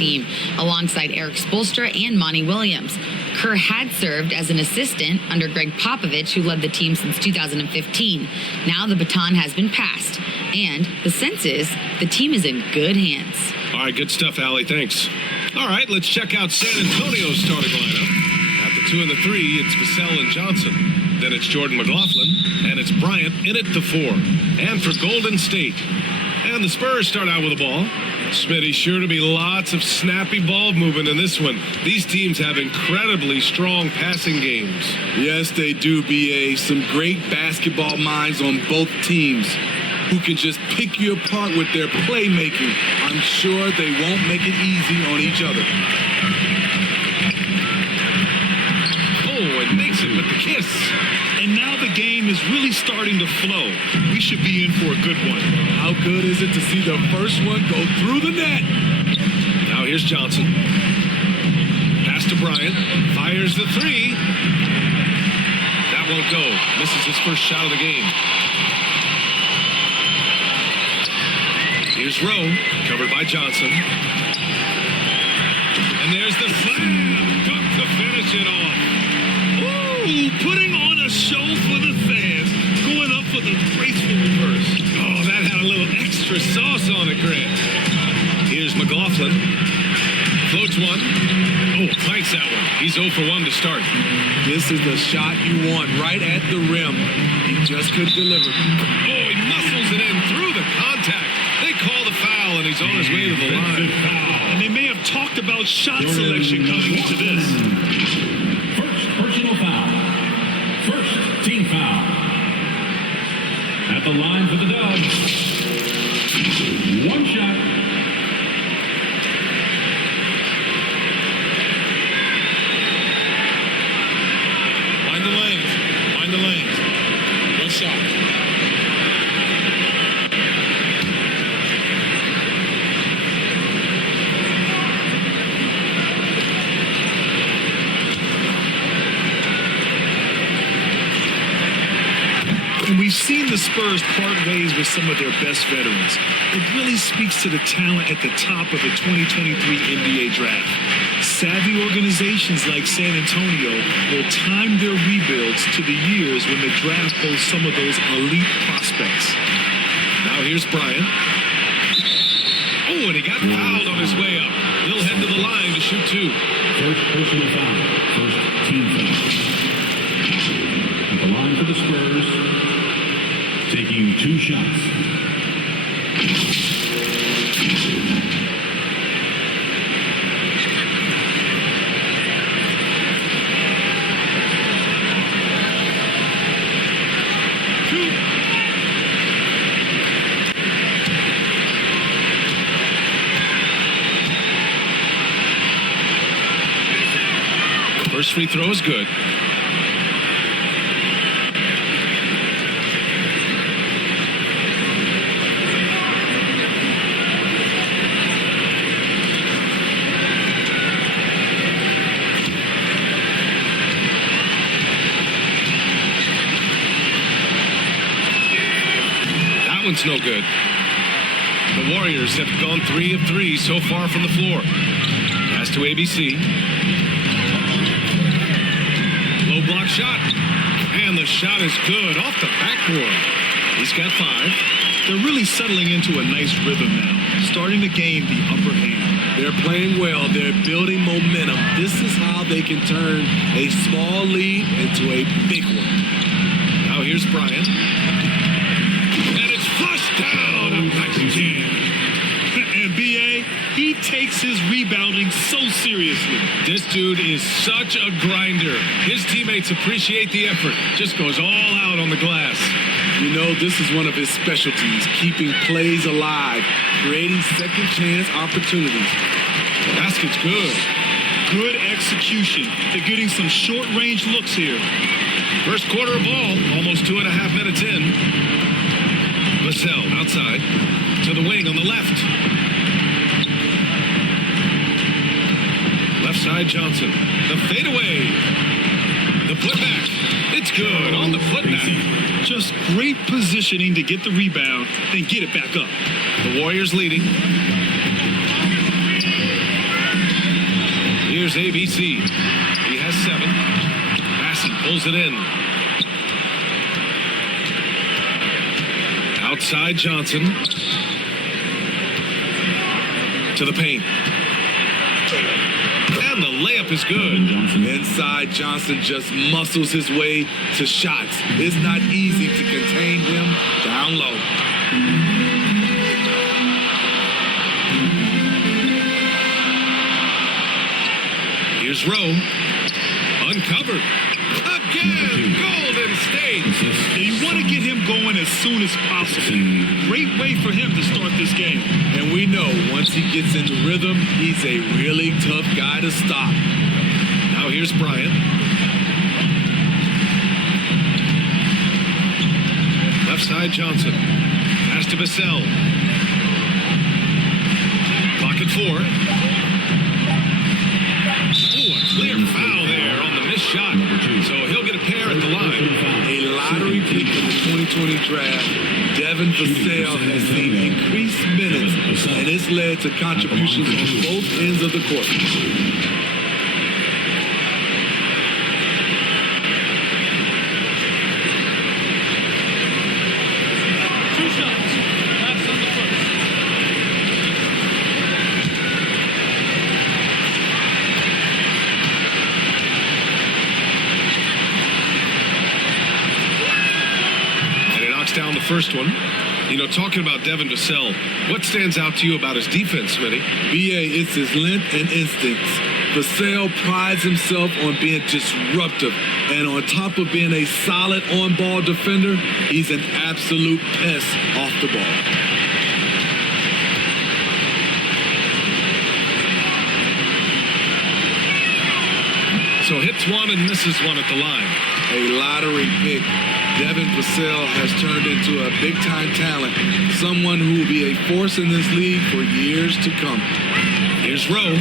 team, alongside Eric Spoelstra and Monty Williams. Kerr had served as an assistant under Greg Popovich, who led the team since 2015. Now the baton has been passed, and the sense is the team is in good hands. All right, good stuff, Allie. Thanks. All right, let's check out San Antonio's starting lineup. At the 2 and the 3, it's Vassell and Johnson. Then it's Jordan McLaughlin, and it's Bryant in at the 4. And for Golden State. And the Spurs start out with the ball. Smitty, sure to be lots of snappy ball movement in this one. These teams have incredibly strong passing games. Yes, they do, B.A. Some great basketball minds on both teams who can just pick you apart with their playmaking. I'm sure they won't make it easy on each other. Oh, and makes it with the kiss. And now the game is really starting to flow. We should be in for a good one. How good is it to see the first one go through the net? Now here's Johnson. Pass to Bryant. Fires the 3. That won't go. Misses his first shot of the game. Here's Rowe, covered by Johnson. And there's the slam. Dunk to finish it off. Ooh, putting on a show for the fans. Going up for the graceful reverse. Oh, that had a little extra sauce on it, Grant. Here's McLaughlin. Floats one. Oh, fights that one. He's 0 for 1 to start. This is the shot you want, right at the rim. He just couldn't deliver. Oh, he muscles it in through the contact. They call the foul, and he's on his way to the line. And they may have talked about shot selection coming into this. First personal foul. First team foul. At the line for the Dubs. One shot. Mind the lanes. Mind the lanes. One shot. And we've seen the Spurs part ways with some of their best veterans. It really speaks to the talent at the top of the 2023 NBA draft. Savvy organizations like San Antonio will time their rebuilds to the years when the draft holds some of those elite prospects. Now here's Bryant. Oh, and he got fouled on his way up. He'll head to the line to shoot 2. First personal foul. First team foul. At the line for the Spurs. Taking 2 shots. First free throw is good. That one's no good. The Warriors have gone 3 of 3 so far from the floor. Pass to ABC. Low block shot. And the shot is good off the backboard. He's got 5. They're really settling into a nice rhythm now, starting to gain the upper hand. They're playing well. They're building momentum. This is how they can turn a small lead into a big one. Now here's Bryant. And it's flushed down. And B.A., he takes his rebounding so seriously. This dude is such a grinder. His teammates appreciate the effort. Just goes all out on the glass. You know, this is one of his specialties, keeping plays alive, creating second chance opportunities. Basket's good. Good execution. They're getting some short-range looks here. First quarter of ball, almost 2.5 minutes in. Vassell outside to the wing on the left. Left side Johnson. The fadeaway. The putback. It's good on the putback. Just great positioning to get the rebound, then get it back up. The Warriors leading. Here's ABC. He has 7. Massey pulls it in. Outside Johnson. To the paint. And the layup is good. Inside, Johnson just muscles his way to shots. It's not easy to contain him down low. Here's Rowe. Uncovered. Again, Golden State. You want to get him going as soon as possible. Great way for him to start this game. And we know once he gets into rhythm, he's a really tough guy to stop. Now here's Bryant. Left side Johnson. Pass to Vassell. Clock at 4. Ooh, a clear foul there on the missed shot. So he'll get a pair at the line. A lottery pick in the 2020 draft, Devin Vassell has seen increased minutes, and it's led to contributions on both ends of the court. Down the first one. You know, talking about Devin Vassell, what stands out to you about his defense, Smitty? B.A., it's his length and instincts. Vassell prides himself on being disruptive, and on top of being a solid on-ball defender, he's an absolute pest off the ball. So hits one and misses one at the line. A lottery pick. Devin Vassell has turned into a big-time talent, someone who will be a force in this league for years to come. Here's Rowe.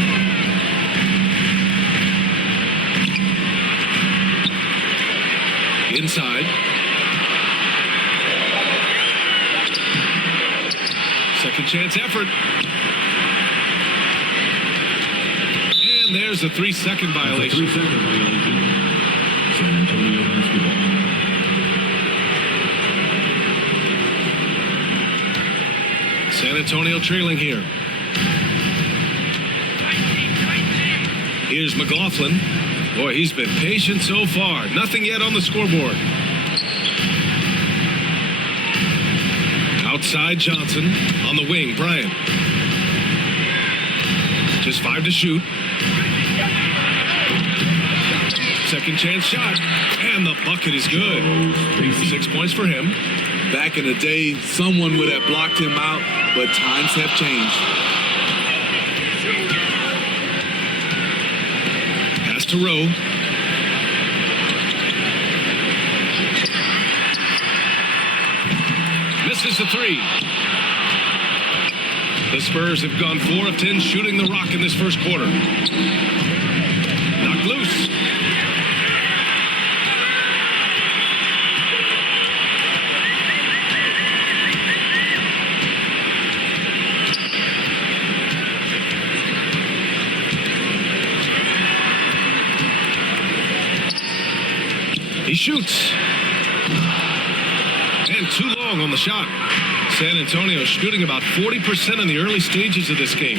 Inside. Second chance effort. And there's a 3-second violation. 3-second violation. San Antonio basketball. San Antonio trailing here. Here's McLaughlin. Boy, he's been patient so far. Nothing yet on the scoreboard. Outside Johnson. On the wing, Bryant. Just 5 to shoot. Second chance shot. And the bucket is good. 6 points for him. Back in the day, someone would have blocked him out, but times have changed. Pass to Rowe. Misses the 3. The Spurs have gone 4 of 10 shooting the rock in this first quarter. Knocked loose. He shoots. And too long on the shot. San Antonio shooting about 40% in the early stages of this game.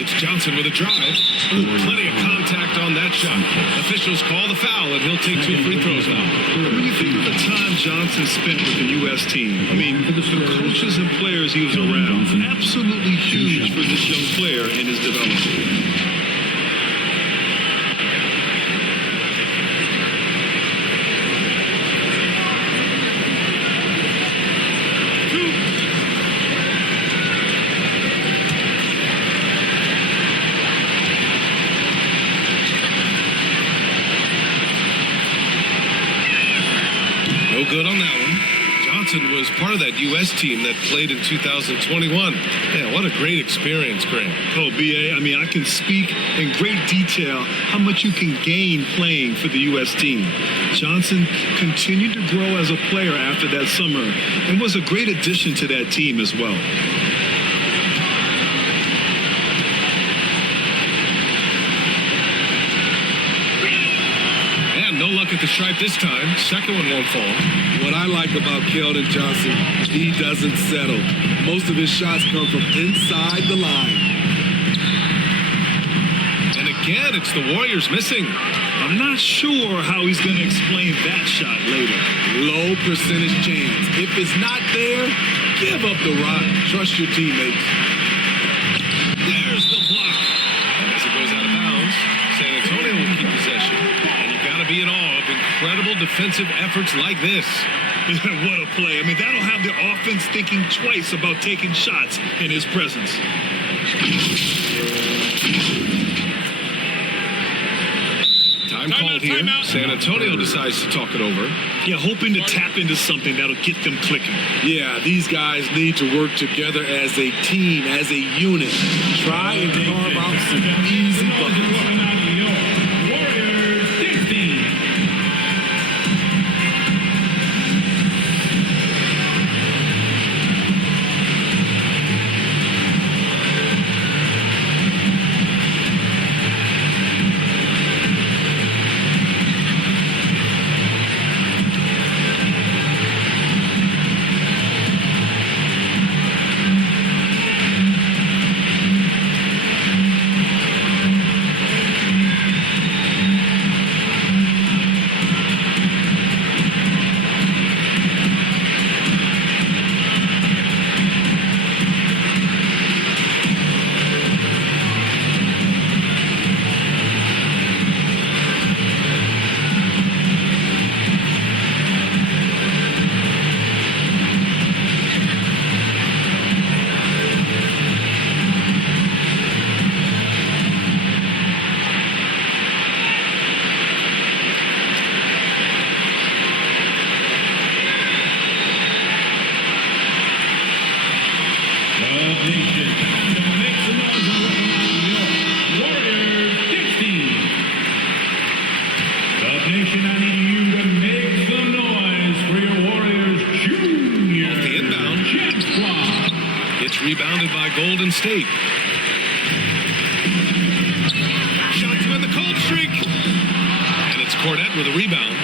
It's Johnson with a drive. Ooh, plenty of contact on that shot. Officials call the foul, and he'll take 2 free throws now. When you think of the time Johnson spent with the U.S. team, I mean, the coaches and players he was around, absolutely huge for this young player and his development. Good on that one. Johnson was part of that U.S. team that played in 2021. Yeah, what a great experience, Graham. Oh, B.A., I mean, I can speak in great detail how much you can gain playing for the U.S. team. Johnson continued to grow as a player after that summer and was a great addition to that team as well. the stripe this time. Second one won't fall. What I like about Keldon Johnson, he doesn't settle. Most of his shots come from inside the line. And again, it's the Warriors missing. I'm not sure how he's going to explain that shot later. Low percentage chance. If it's not there, give up the rock. Trust your teammates. There's the block. As it goes out of bounds, San Antonio will keep possession. And you've got to be in awe of incredible defensive efforts like this. What a play. I mean, that'll have the offense thinking twice about taking shots in his presence. Time called here. San Antonio decides to talk it over. Yeah, hoping to tap into something that'll get them clicking. Yeah, these guys need to work together as a team, as a unit. Try and carve out some easy buckets. Warriors 15. Nation, I need you to make some noise for your Warriors Junior. Off the inbound. It's rebounded by Golden State. Shot to end the cold streak. And it's Cornette with a rebound.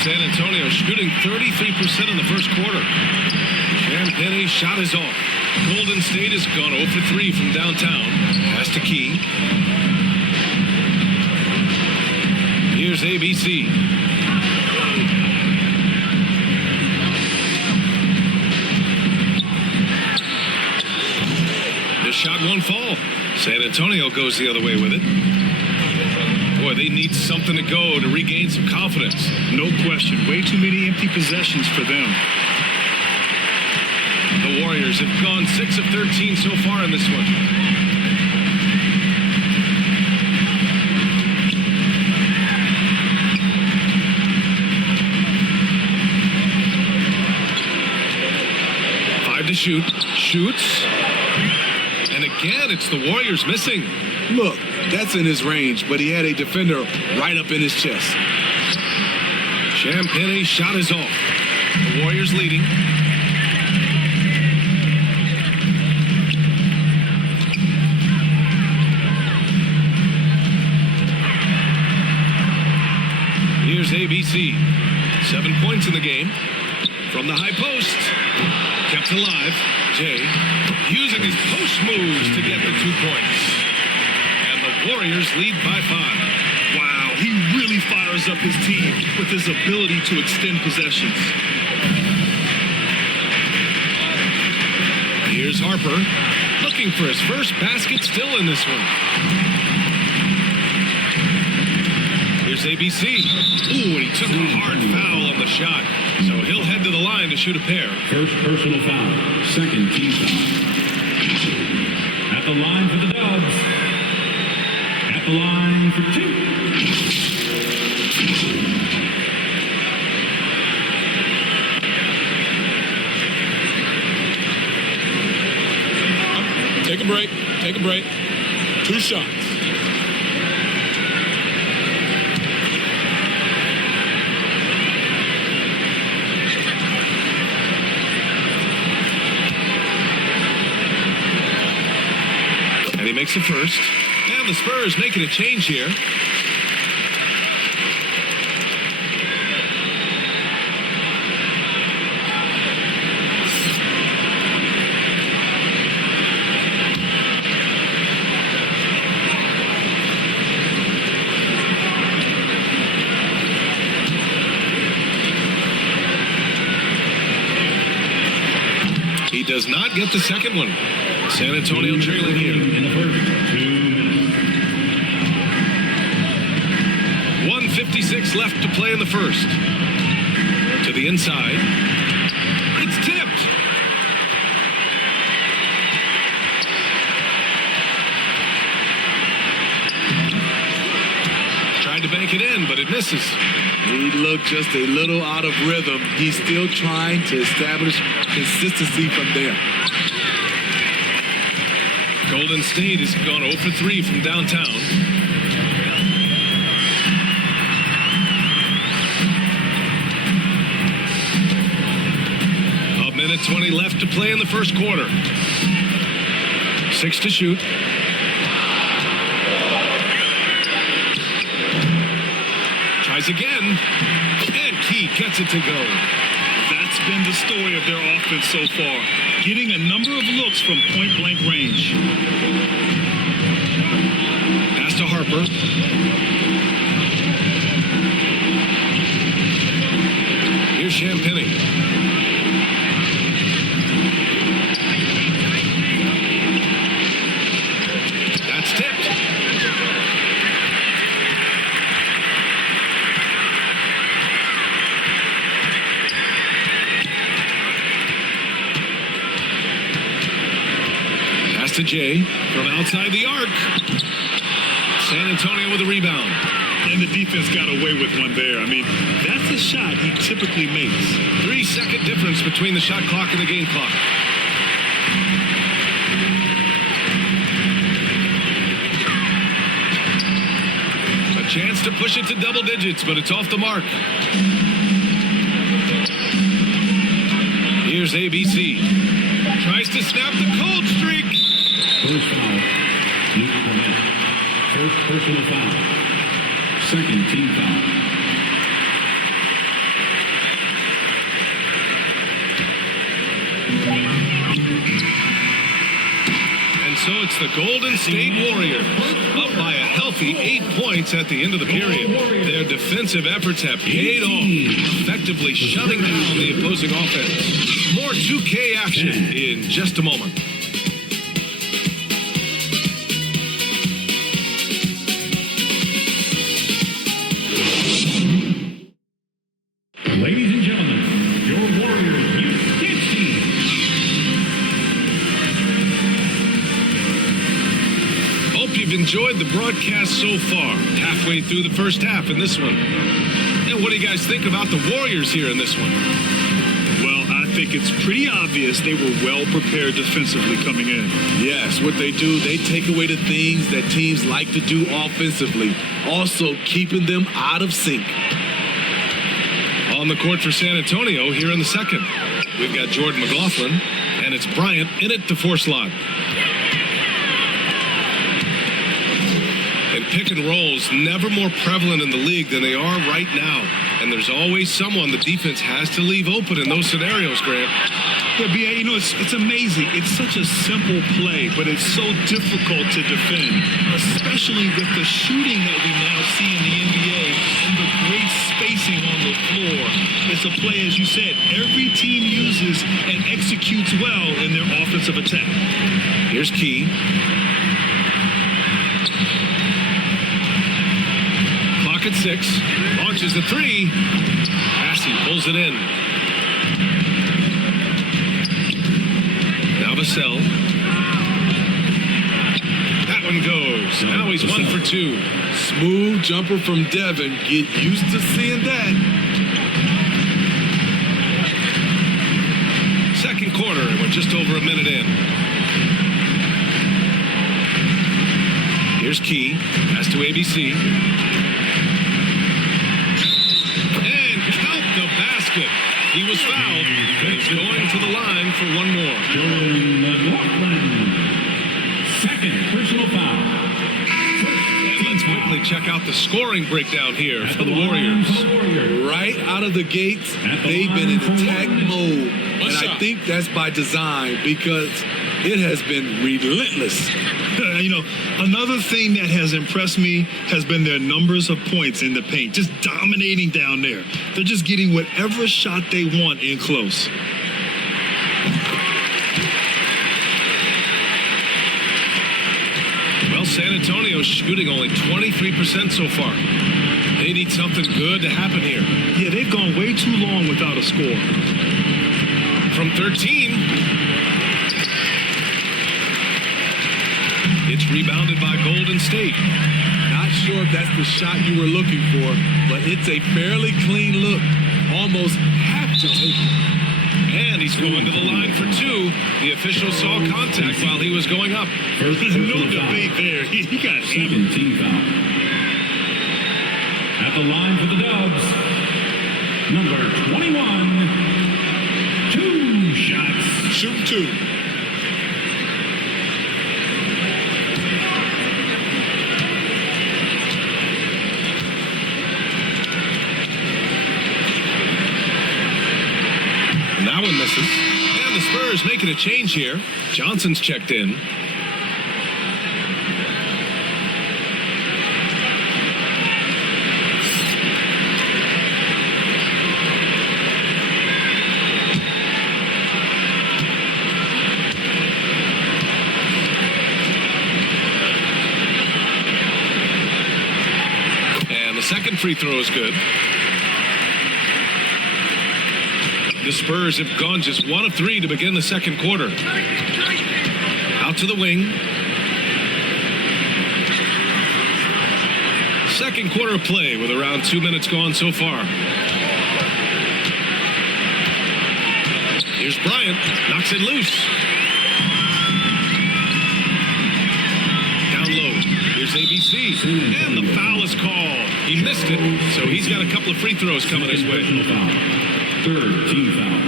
San Antonio shooting 33% in the first quarter. Champagne's shot is off. Golden State has gone 0 for 3 from downtown. Pass to Key. Here's ABC. This shot won't fall. San Antonio goes the other way with it. Boy, they need something to go to regain some confidence. No question. Way too many empty possessions for them. The Warriors have gone 6 of 13 so far in this one. To shoot. Shoots. And again, it's the Warriors missing. Look, that's in his range, but he had a defender right up in his chest. Champagne's shot is off. The Warriors leading. Here's ABC. 7 points in the game. From the high post. Kept alive. Jay using his post moves to get the 2 points. And the Warriors lead by 5. Wow, he really fires up his team with his ability to extend possessions. Here's Harper looking for his first basket still in this one. Here's ABC. Ooh, and he took a hard foul on the shot. So he'll head to the line to shoot a pair. First personal foul. Second team foul. At the line for the Dubs. At the line for 2. Take a break. Take a break. 2 shots. And he makes it first. And the Spurs making a change here. does not get the second one. San Antonio trailing here. In the first 2 minutes. 1:56 left to play in the first. To the inside. It's tipped. Tried to bank it in, but it misses. He looked just a little out of rhythm. He's still trying to establish consistency from there. Golden State has gone 0 for 3 from downtown. A minute 20 left to play in the first quarter. 6 to shoot. Tries again. And Key gets it to go. That's been the story of their offense so far. Getting a number of looks from point-blank range. Pass to Harper. Here's Champagny. That's tipped. To Jay from outside the arc. San Antonio with a rebound. And the defense got away with one there. I mean, that's a shot he typically makes. 3-second difference between the shot clock and the game clock. A chance to push it to double digits, but it's off the mark. Here's ABC. Tries to snap the cold streak. First foul, Luke Clement. First personal foul. Second team foul. And so it's the Golden State Warriors up by a healthy 8 points at the end of the period. Their defensive efforts have paid off, effectively shutting down the opposing offense. More 2K action in just a moment. Ladies and gentlemen, your Warriors Youth Dance Team. Hope you've enjoyed the broadcast so far. Halfway through the first half in this one. And what do you guys think about the Warriors here in this one? Well, I think it's pretty obvious they were well prepared defensively coming in. Yes, what they do, they take away the things that teams like to do offensively, also keeping them out of sync. On the court for San Antonio here in the second. We've got Jordan McLaughlin, and it's Bryant in at the 4 slot. And pick and rolls never more prevalent in the league than they are right now. And there's always someone the defense has to leave open in those scenarios, Grant. Yeah, B.A., you know, it's amazing. It's such a simple play, but it's so difficult to defend, especially with the shooting that we now see in the NBA and the great spacing on the floor. It's a play, as you said, every team uses and executes well in their offensive attack. Here's Key. Clock at 6. Launches a 3. Passy pulls it in. Now Vassell. That one goes. Now he's 1 for 2. Smooth jumper from Devin. Get used to seeing that. Second quarter, and we're just over a minute in. Here's Key. Pass to ABC. And count the basket. He was fouled, and he's going to the line for one more. Jordan McLaughlin. Second personal foul. And let's quickly check out the scoring breakdown here for the Warriors. Right out of the gates, they've been in attack mode. And I think that's by design because it has been relentless. You know, another thing that has impressed me has been their numbers of points in the paint, just dominating down there. They're just getting whatever shot they want in close. San Antonio shooting only 23% so far. They need something good to happen here. Yeah, they've gone way too long without a score. From 13. It's rebounded by Golden State. Not sure if that's the shot you were looking for, but it's a fairly clean look. Almost have to take it. And he's going to the line for two. The official saw contact while he was going up. No debate there. He got hammered. Team foul. At the line for the Dubs, number 21. 2 shots. Shoot 2. That one misses. And the Spurs making a change here. Johnson's checked in. And the second free throw is good. The Spurs have gone just 1 of 3 to begin the second quarter. Out to the wing. Second quarter of play with around 2 minutes gone so far. Here's Bryant. Knocks it loose. Down low. Here's ABC. And the foul is called. He missed it, so he's got a couple of free throws coming his way. Third team foul.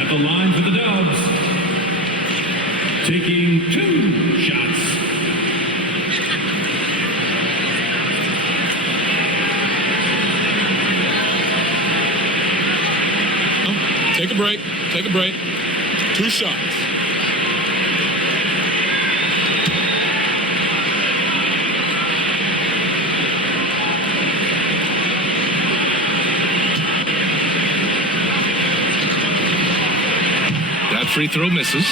At the line for the Dubs, taking 2 shots. Take a break. Take a break. 2 shots. Free throw misses.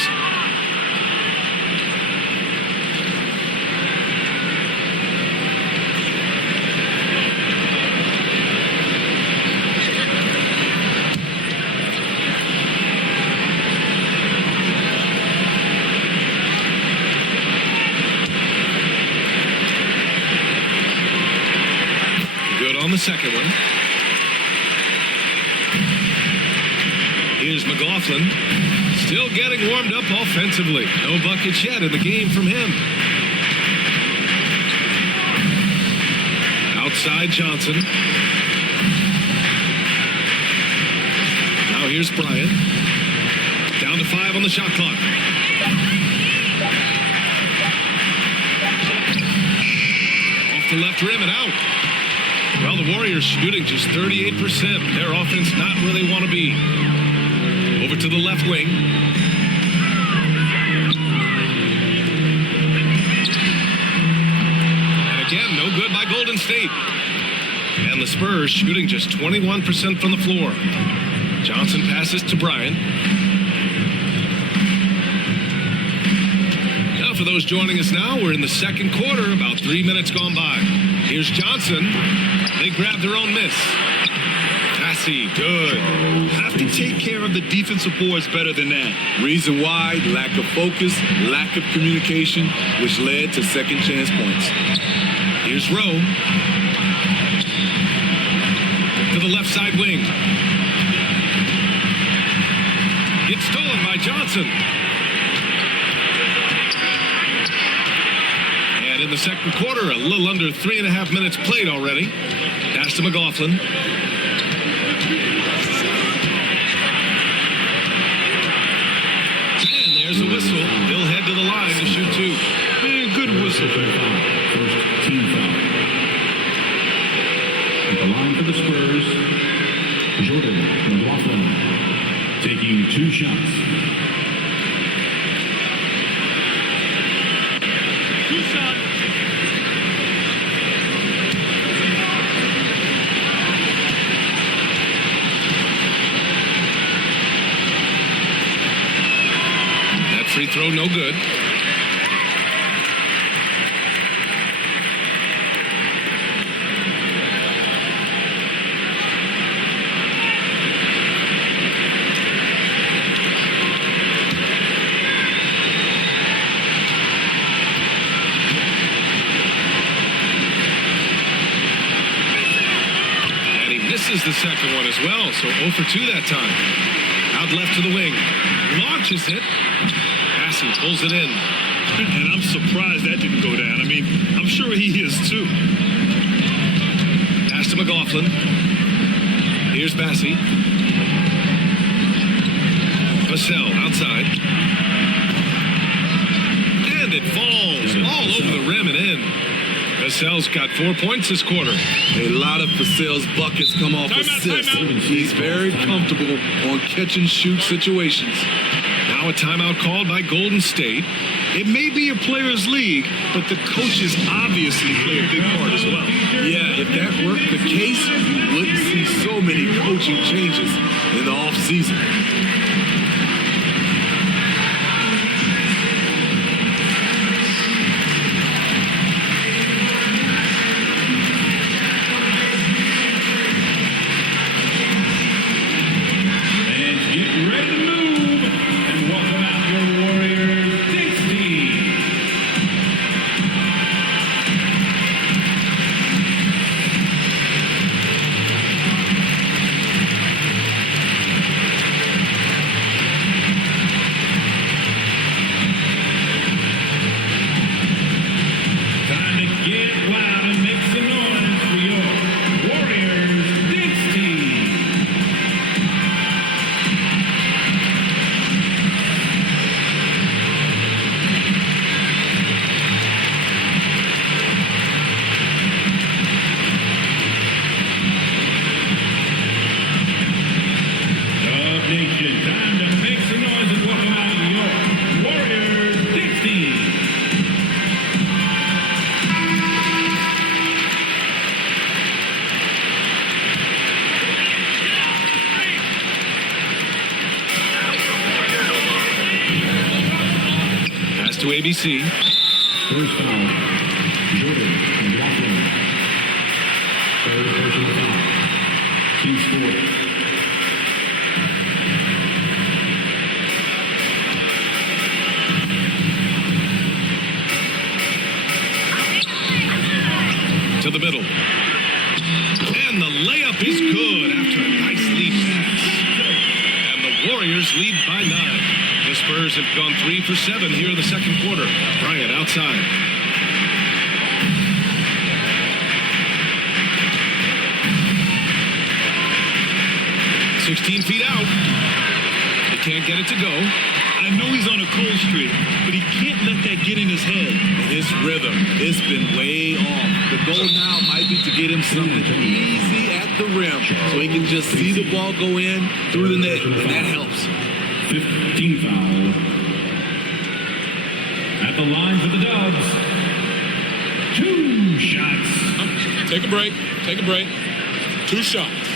Good on the second one. Here's McLaughlin. Still getting warmed up offensively. No buckets yet in the game from him. Outside Johnson. Now here's Bryant. Down to 5 on the shot clock. Off the left rim and out. Well, the Warriors shooting just 38%. Their offense not where they want to be. Over to the left wing. And again, no good by Golden State. And the Spurs shooting just 21% from the floor. Johnson passes to Bryant. Now for those joining us now, we're in the second quarter, about 3 minutes gone by. Here's Johnson. They grab their own miss. Good. Have to take care of the defensive boards better than that. Reason why, lack of focus, lack of communication, which led to second chance points. Here's Rowe. To the left side wing. It's stolen by Johnson. And in the second quarter, a little under 3.5 minutes played already. Pass to McLaughlin. There's a whistle. He'll head to the line to shoot 2. Good whistle. First team foul. At the line for the Spurs, Jordan McLaughlin taking 2 shots. 2 shots. Free throw, no good. Is the second one as well, so 0 for 2 that time. Out left to the wing. Launches it. Massey pulls it in. And I'm surprised that didn't go down. I mean, I'm sure he is too. Pass to McLaughlin. Here's Massey. Vassell outside. And it falls all over the rim and in. Vassell's got 4 points this quarter. A lot of Vassell's buckets come off assists. He's very comfortable on catch-and-shoot situations. Now a timeout called by Golden State. It may be a players' league, but the coaches obviously play a big part as well. Yeah, if that weren't the case, you wouldn't see so many coaching changes in the offseason. To ABC. First foul, Jordan McLaughlin. Third personal foul. Team scored. To the middle. And the layup is good after a nice lead pass. And the Warriors lead by 9. The Spurs have gone 3 for 7 here in the second quarter. Bryant outside. "16 feet out. He can't get it to go. I know he's on a cold streak, but he can't let that get in his head. And his rhythm, it's been way off. The goal now might be to get him something easy at the rim so he can just see the ball go in through the net, and that helps. 15 foul. At the line for the Dubs. 2 shots. Take a break. Take a break. 2 shots.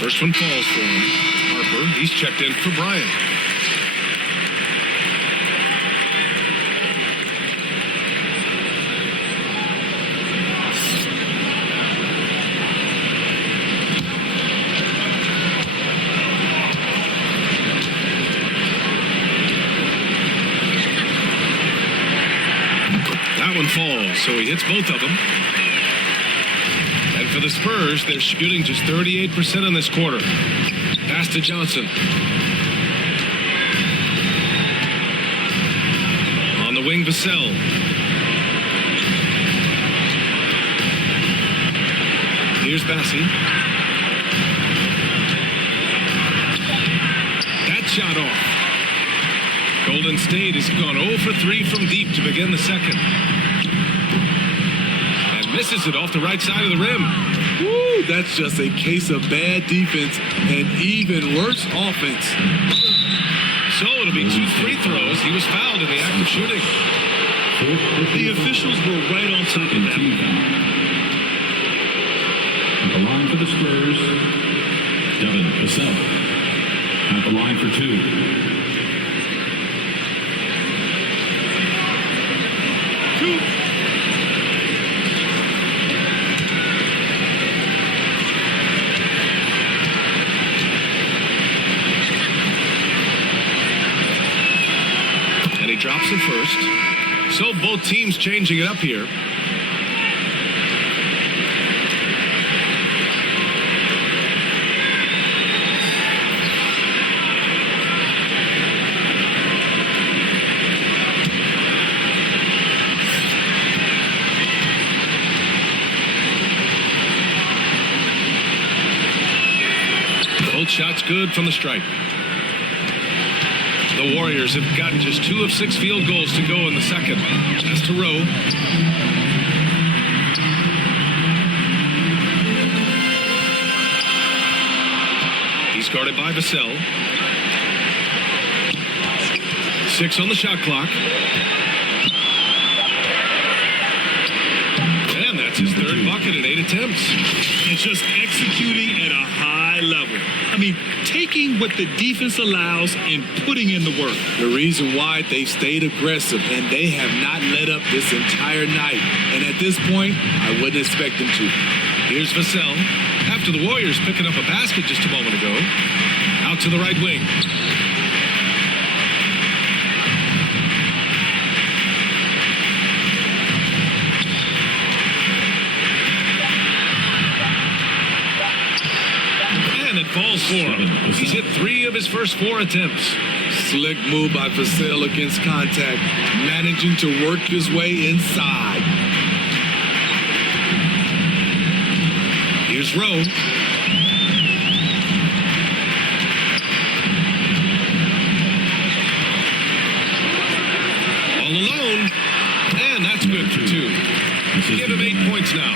First one falls for him. Harper, he's checked in for Bryant. That one falls, so he hits both of them. And for the Spurs, they're shooting just 38% in this quarter. Pass to Johnson. On the wing, Vassell. Here's Massey. That shot off. Golden State has gone 0 for 3 from deep to begin the second. And misses it off the right side of the rim. Woo, that's just a case of bad defense and even worse offense. So it'll be 2 free throws. He was fouled in the act of shooting. The officials were right on top of that. At the line for the Spurs, Devin Vassell. At the line for 2. And he drops it first. So both teams changing it up here. Both shots good from the stripe. The Warriors have gotten just 2 of 6 field goals to go in the second. That's to Rowe. He's guarded by Vassell. 6 on the shot clock. And that's his 3rd bucket in 8 attempts. And just executing at a high level. I mean, taking what the defense allows and putting in the work. The reason why they've stayed aggressive and they have not let up this entire night. And at this point, I wouldn't expect them to. Here's Vassell. After the Warriors picking up a basket just a moment ago. Out to the right wing. And it falls for him. He's hit 3 of his first 4 attempts. Slick move by Vassell against contact, managing to work his way inside. Here's Rowe. All alone. And that's good for 2. Give him 8 points now.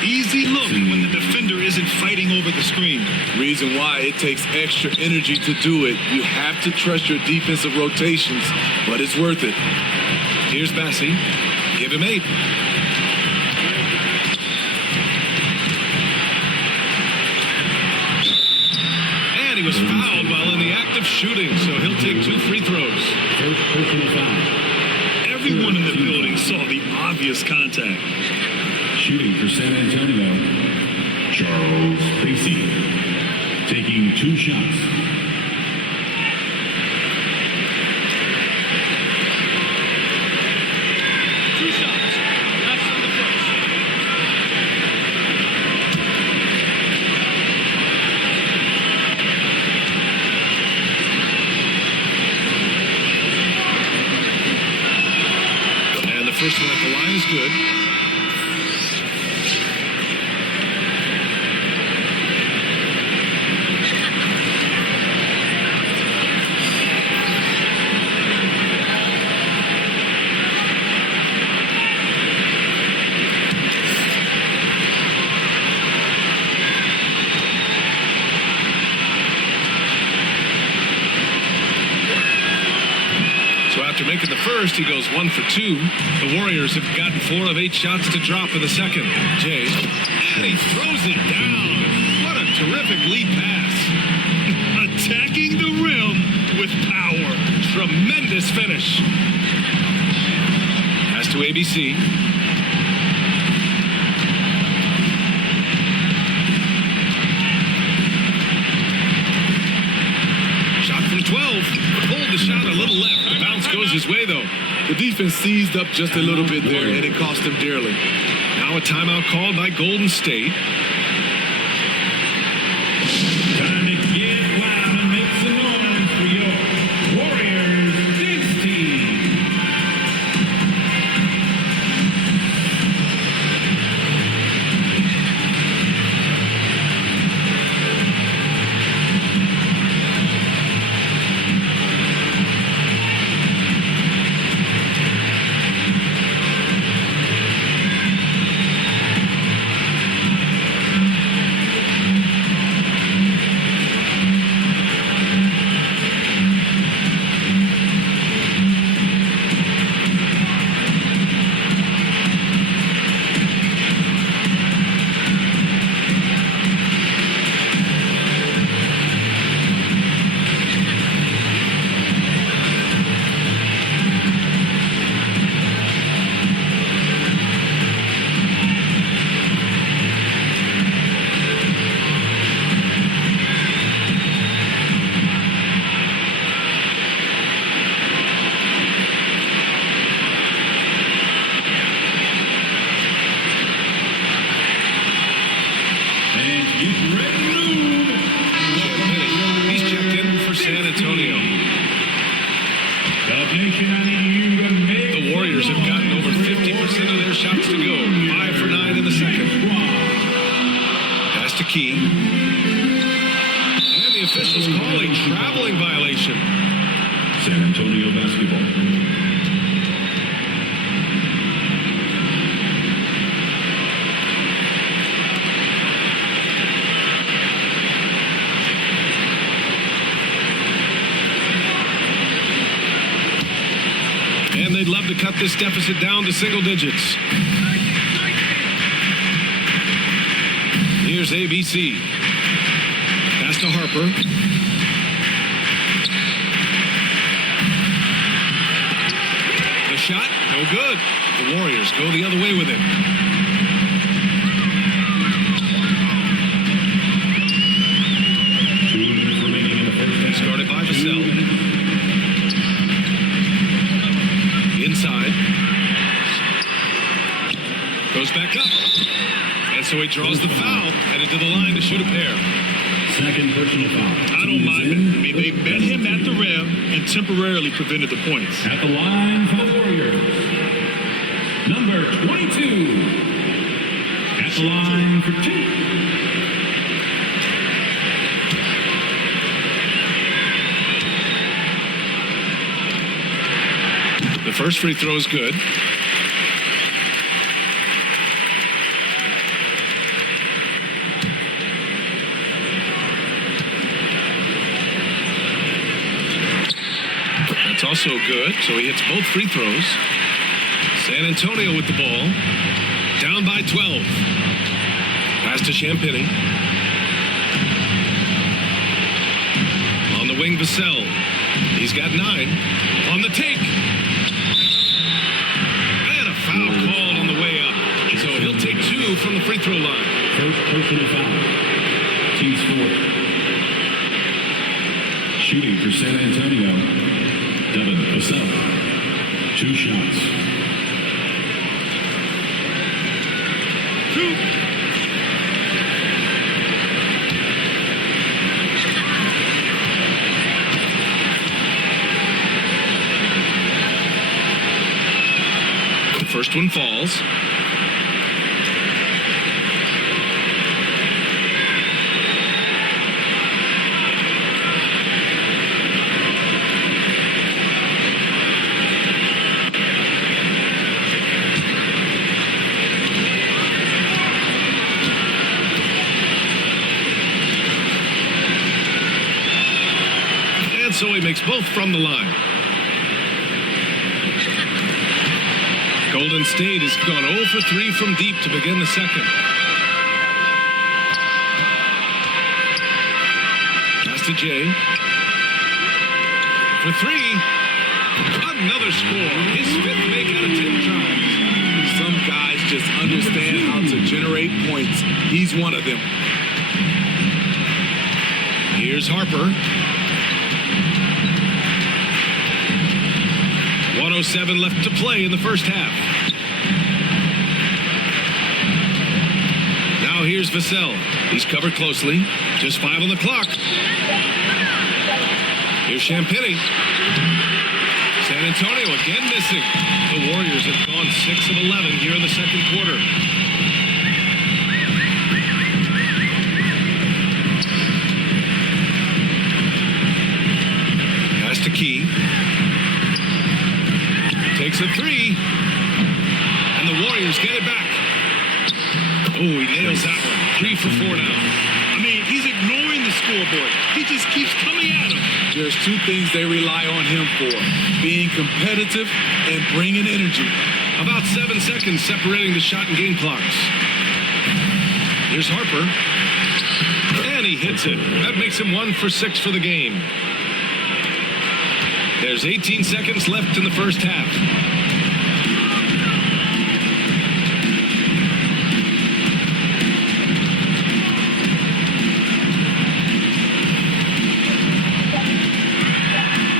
Easy look when the defender isn't fighting over the screen. Reason why it takes extra energy to do it. You have to trust your defensive rotations, but it's worth it. Here's Bassie. Give him 8. And he was fouled while in the act of shooting, so he'll take 2 free throws. First personal foul. Everyone in the building saw the obvious contact. Shooting for San Antonio, Charles Pacey. Taking 2 shots. First one at the line is good. So after making the first, he goes 1 for 2. The Warriors have gotten 4 of 8 shots to drop in the second. Jay, and he throws it down. What a terrific lead pass. Attacking the rim with power. Tremendous finish. Pass to ABC. Shot from 12. Pulled the shot a little left. The bounce goes his way, though. The defense seized up just a little bit there, and it cost them dearly. Now a timeout called by Golden State. Time to get loud and make some noise for your Warriors big team. basketball. And they'd love to cut this deficit down to single digits. Here's ABC. Pass to Harper. The shot, no good. The Warriors go the other way with it. Started by Vassell. Inside. Goes back up. And so he draws the foul. Headed to the line to shoot a pair. Second personal foul. I don't mind that. I mean, they met him at the rim and temporarily prevented the points. At the line for the Warriors, number 22. At the line for two. The first free throw is good. That's also good, so he hits both free throws. San Antonio with the ball. Down by 12. Pass to Champagny. On the wing, Vassell. He's got 9. On the take. And a foul called on the way up. So he'll take 2 from the free throw line. First personal foul. Team's fourth. Shooting for San Antonio, Devin Vassell. 2 shots. 2. The first one falls. So he makes both from the line. Golden State has gone 0 for 3 from deep to begin the second. Pass to Jay. For 3. Another score. His 5th make out of 10 tries. Some guys just understand how to generate points. He's one of them. Here's Harper. 1:07 left to play in the first half. Now here's Vassell. He's covered closely. Just 5 on the clock. Here's Champagny. San Antonio again missing. The Warriors have gone 6 of 11 here in the second quarter. Pass to Key. Takes a 3. And the Warriors get it back. Oh, he nails that one. 3 for 4 now. I mean, he's ignoring the scoreboard. He just keeps coming at him. There's 2 things they rely on him for: being competitive and bringing energy. About 7 seconds separating the shot and game clocks. Here's Harper. And he hits it. That makes him 1 for 6 for the game. There's 18 seconds left in the first half.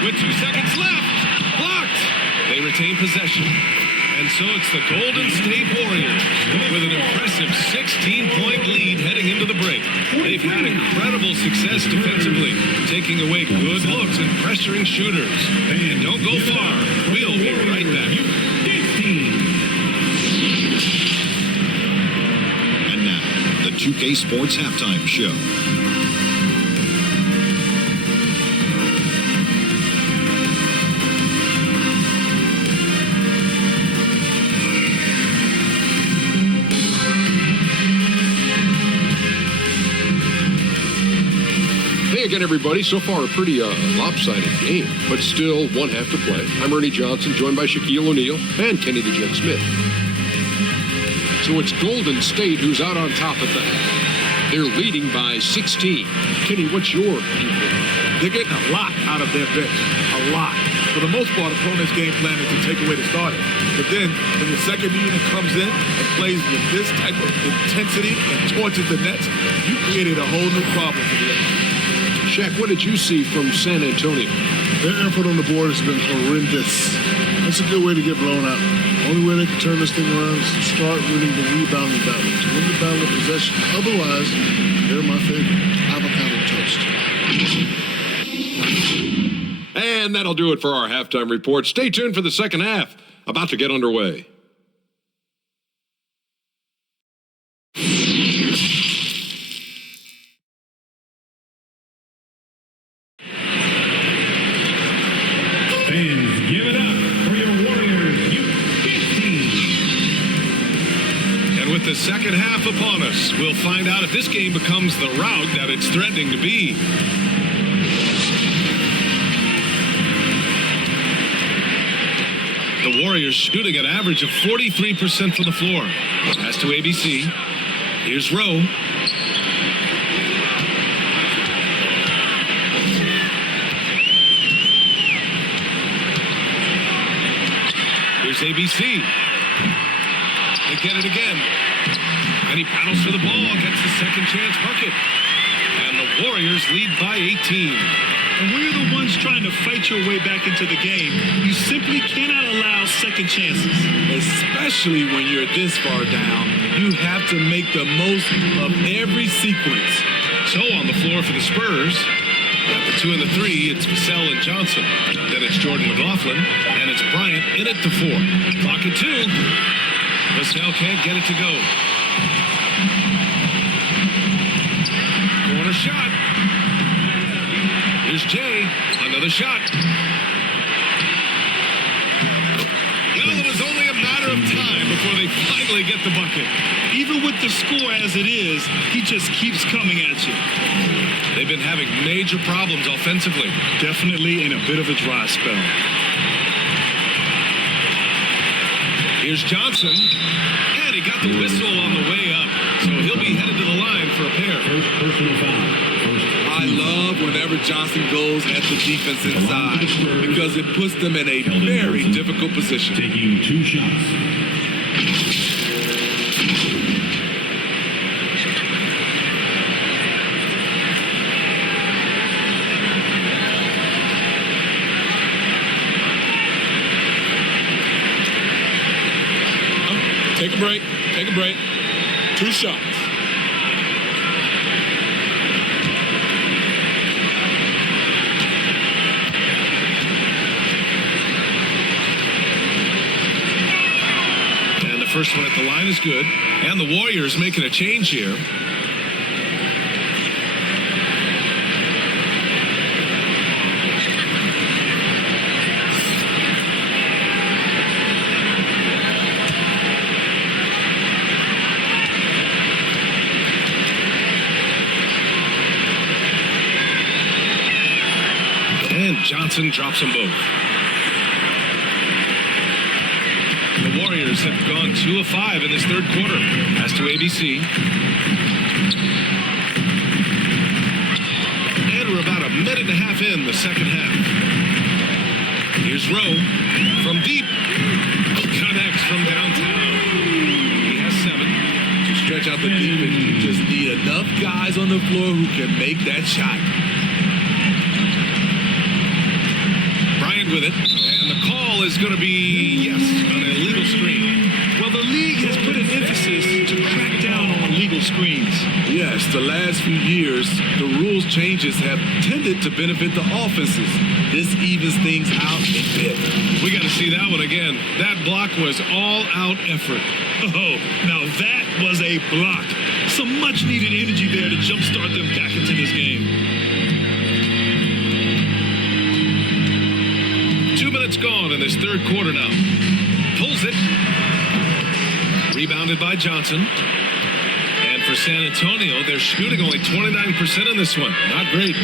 With 2 seconds left, blocked. They retain possession. And so it's the Golden State Warriors with an impressive 16-point lead heading into the break. They've had incredible success defensively, taking away good looks and pressuring shooters. And don't go far. We'll be right back. And now, the 2K Sports Halftime Show. again, everybody. So far, a pretty lopsided game, but still one half to play. I'm Ernie Johnson, joined by Shaquille O'Neal and Kenny the Jet Smith. So it's Golden State who's out on top at the half. They're leading by 16. Kenny, what's your viewpoint? They're getting a lot out of their bench. A lot. For the most part, opponent's game plan is to take away the starters. But then, when the second unit comes in and plays with this type of intensity and torches the nets, you created a whole new problem for the other. Shaq, what did you see from San Antonio? Their effort on the board has been horrendous. That's a good way to get blown out. Only way they can turn this thing around is to start winning the rebounding battle, to win the battle of possession. Otherwise, they're my favorite. Avocado toast. And that'll do it for our halftime report. Stay tuned for the second half, about to get underway. Fans, give it up for your Warriors U15 team. And with the second half upon us, we'll find out if this game becomes the rout that it's threatening to be. The Warriors shooting an average of 43% from the floor. Pass to ABC. Here's Rowe. Here's ABC. They get it again. And he battles for the ball, gets the second chance bucket. And the Warriors lead by 18. And when you're the ones trying to fight your way back into the game, you simply cannot allow second chances. Especially when you're this far down, you have to make the most of every sequence. So on the floor for the Spurs, at the 2 and the 3, it's Vassell and Johnson. Then it's Jordan McLaughlin, and it's Bryant in at the 4. Clock at 2. Vassell can't get it to go. Corner shot. Here's Jay. Another shot. Well, it was only a matter of time before they finally get the bucket. Even with the score as it is, he just keeps coming at you. They've been having major problems offensively. Definitely in a bit of a dry spell. Here's Johnson. And he got the whistle on the way up. So he'll be headed to the line for a pair. First personal foul. I love whenever Johnson goes at the defense inside because it puts them in a very difficult position. Taking 2 shots. Take a break. Take a break. 2 shots. And the first one at the line is good. And the Warriors making a change here. Johnson drops them both. The Warriors have gone 2 of 5 in this third quarter. Pass to ABC. And we're about a minute and a half in the second half. Here's Rowe from deep. Connects from downtown. He has 7. To stretch out the defense, you just need enough guys on the floor who can make that shot. With it, and the call is going to be, yes, an illegal screen. Well, the league has put an emphasis to crack down on illegal screens. Yes, the last few years, the rules changes have tended to benefit the offenses. This evens things out a bit. We got to see that one again. That block was all-out effort. Oh, now that was a block. Some much-needed energy there to jumpstart them back into this game. 2 minutes gone in this third quarter now. Pulls it. Rebounded by Johnson. And for San Antonio. They're shooting only 29% in this one. Not great.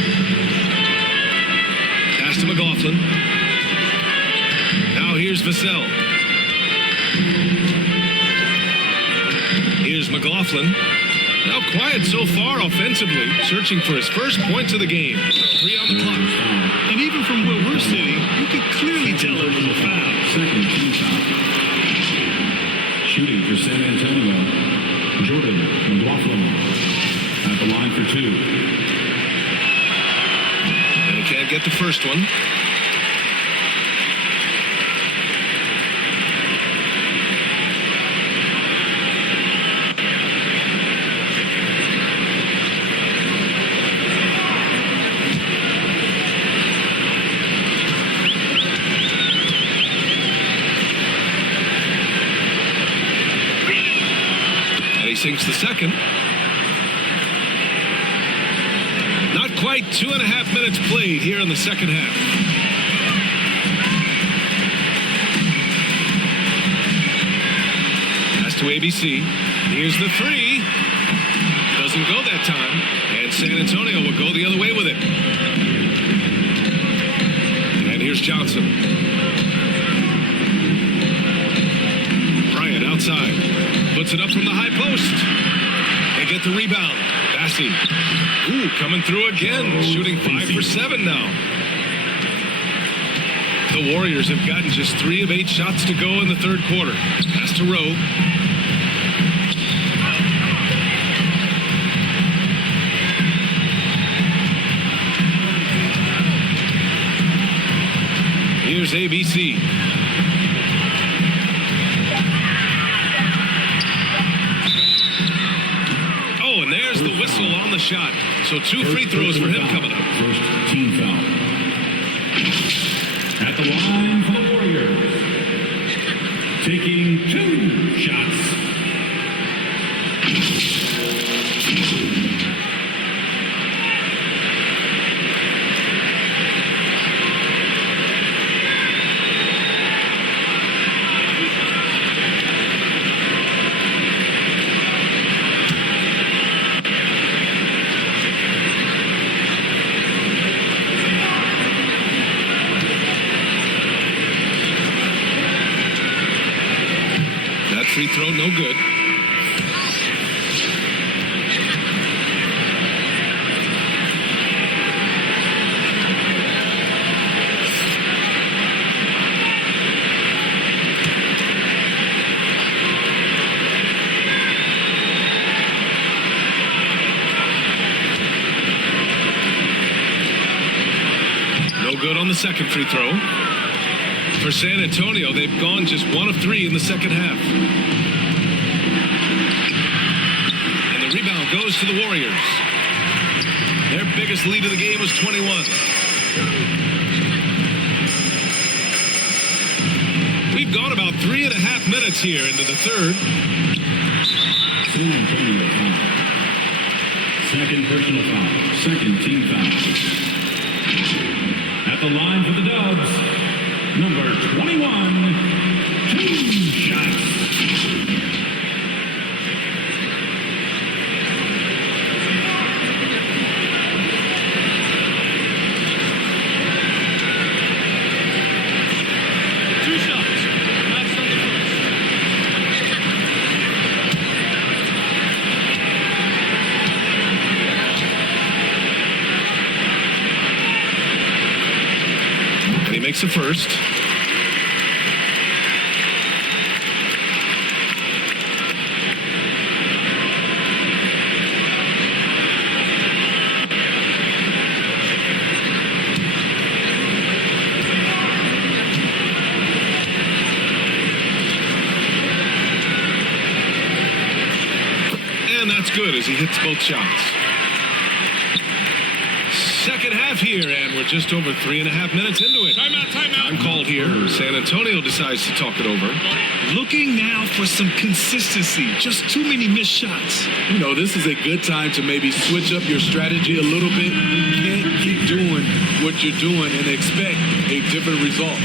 Pass to McLaughlin. Now here's Vassell. Here's McLaughlin. Now quiet so far offensively, searching for his first points of the game. 3 on the clock. And even from where we're sitting, you can clearly tell it was a foul. Second team foul. Shooting for San Antonio, Jordan McLaughlin at the line for 2. And he can't get the first one. Sinks the second. Not quite 2.5 minutes played here in the second half. Pass to ABC. Here's the 3. Doesn't go that time. And San Antonio will go the other way with it. And here's Johnson. Bryant outside. Puts it up from the high post. They get the rebound. Bassey. Ooh, coming through again. Shooting 5 for 7 now. The Warriors have gotten just 3 of 8 shots to go in the third quarter. Pass to Rowe. Here's ABC. And there's the whistle on the shot. So 2 free throws for him coming up. First team foul. At the line for the Warriors. Taking 2 shots. Free throw, no good. No good on the second free throw. For San Antonio, they've gone just 1 of 3 in the second half. And the rebound goes to the Warriors. Their biggest lead of the game was 21. We've gone about 3.5 minutes here into the third. San Antonio foul. Second personal foul. Second team foul. At the line for the Dubs. Number 21, 2 shots. And he makes the first. And that's good as he hits both shots. Second half here, and we're just over 3.5 minutes into it. Timeout. Time called here. San Antonio decides to talk it over. Looking now for some consistency. Just too many missed shots. You know, this is a good time to maybe switch up your strategy a little bit. You can't keep doing what you're doing and expect a different result.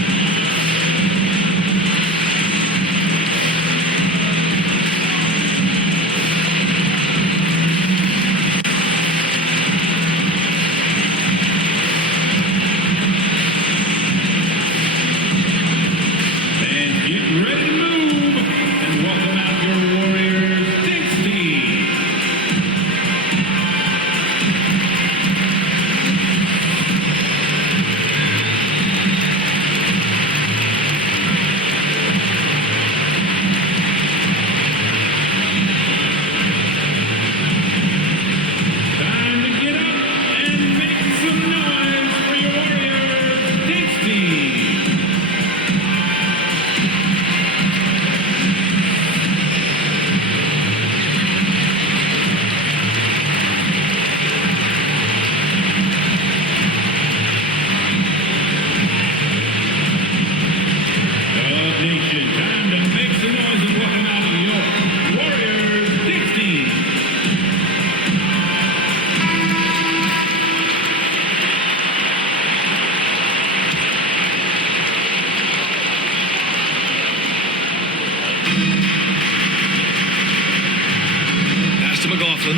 Pass to McLaughlin.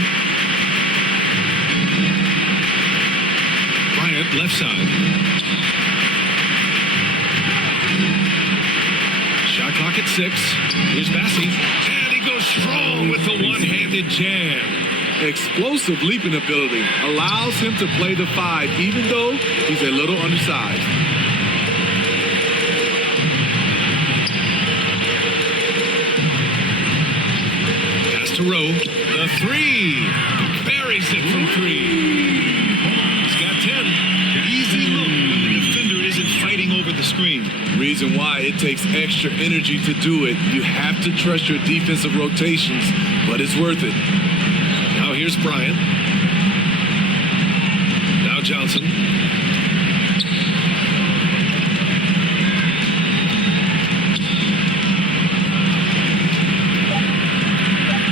Bryant, left side. Shot clock at 6. Here's Bassey. And he goes strong with the one-handed jam. Explosive leaping ability allows him to play the 5, even though he's a little undersized. Pass to Rowe. The 3. Buries it from 3. He's got 10. Easy look when the defender isn't fighting over the screen. Reason why it takes extra energy to do it. You have to trust your defensive rotations, but it's worth it. Now here's Bryant. Now Johnson.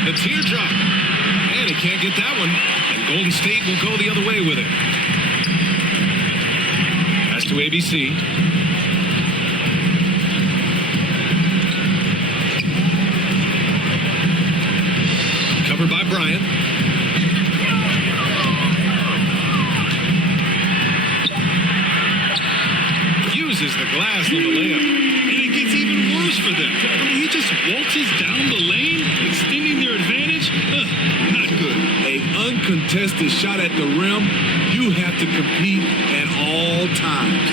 The teardrop. And he can't get that one. And Golden State will go the other way with it. Pass to ABC. Covered by Bryant. Uses the glass on the layup. And it gets even worse for them. He just waltzes down the lane, extending their advantage. Not good. A uncontested shot at the rim, you have to compete at all times.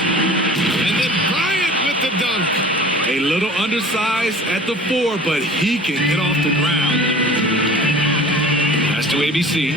And then Bryant with the dunk. A little undersized at the 4, but he can get off the ground. Pass to ABC.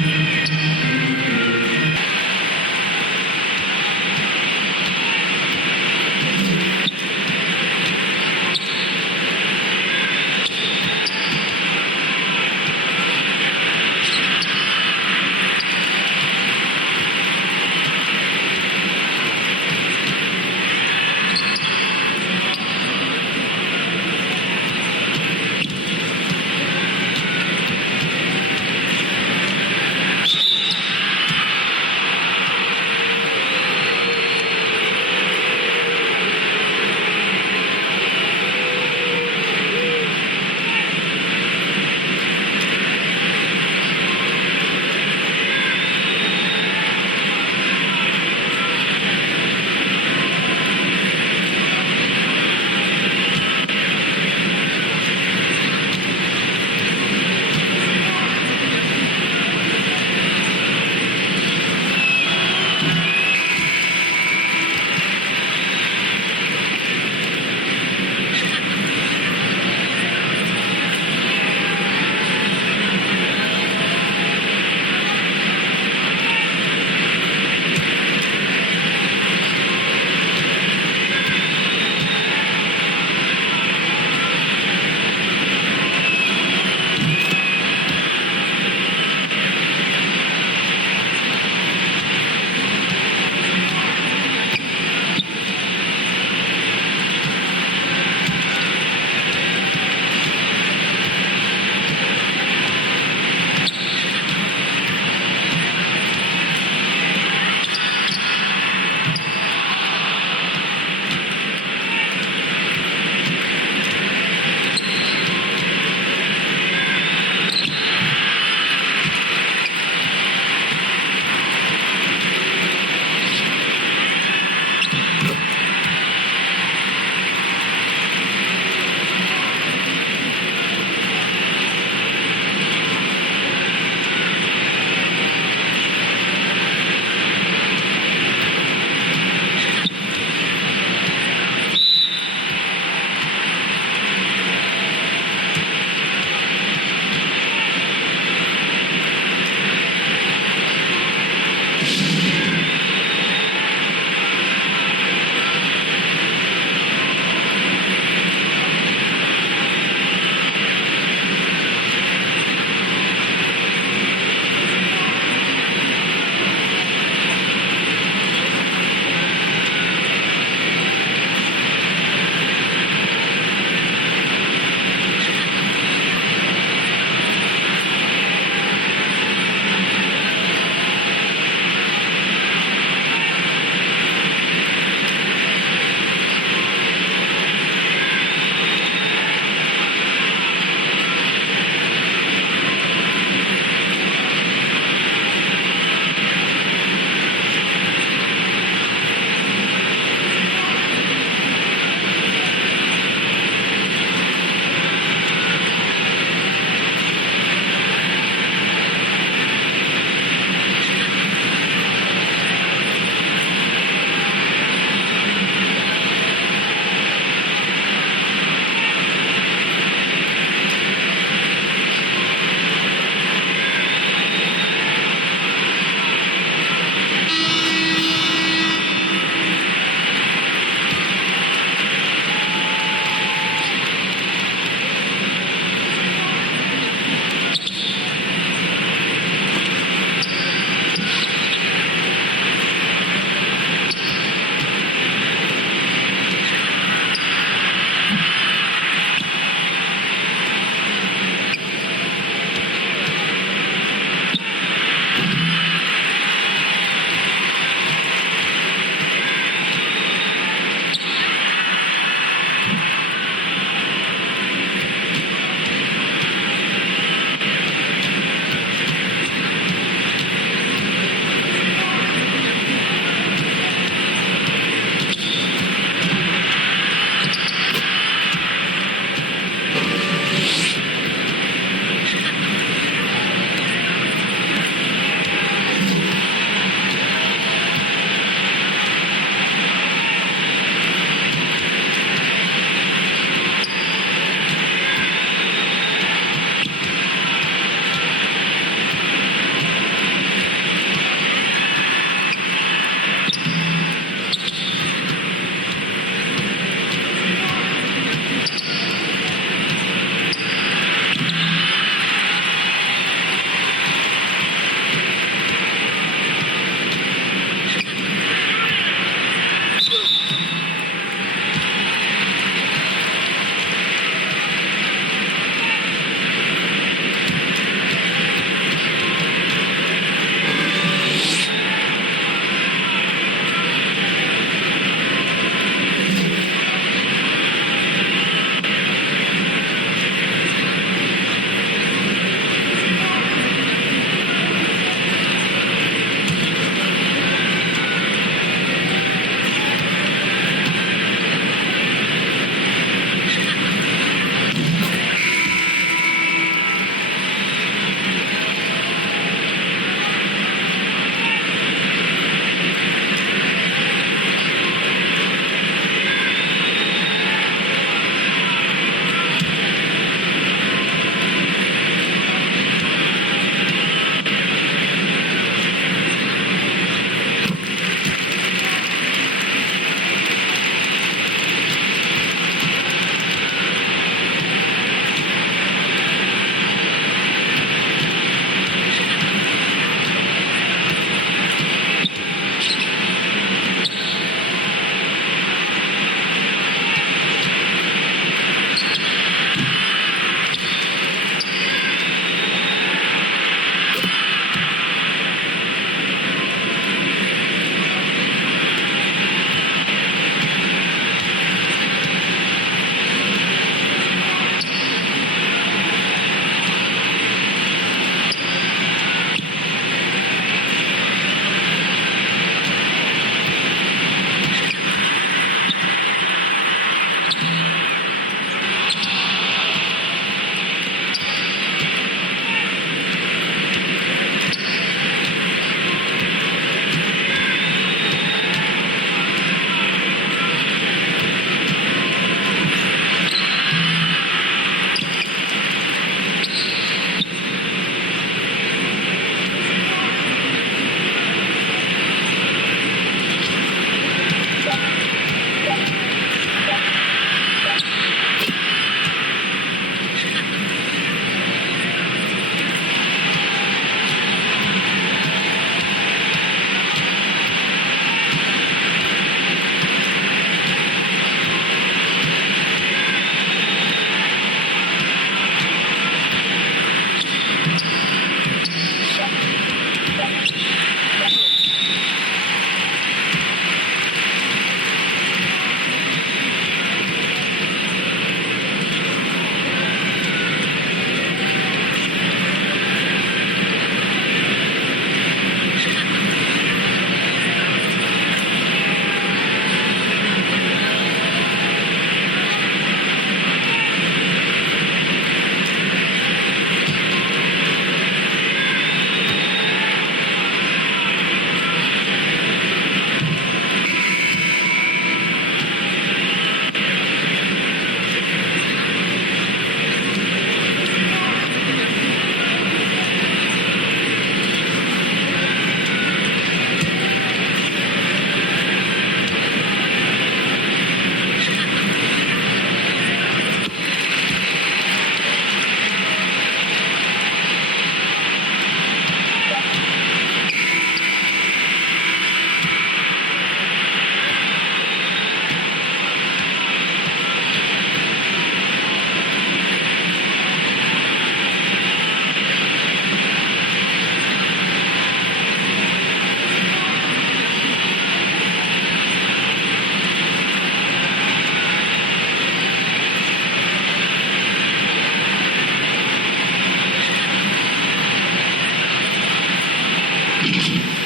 Warriors.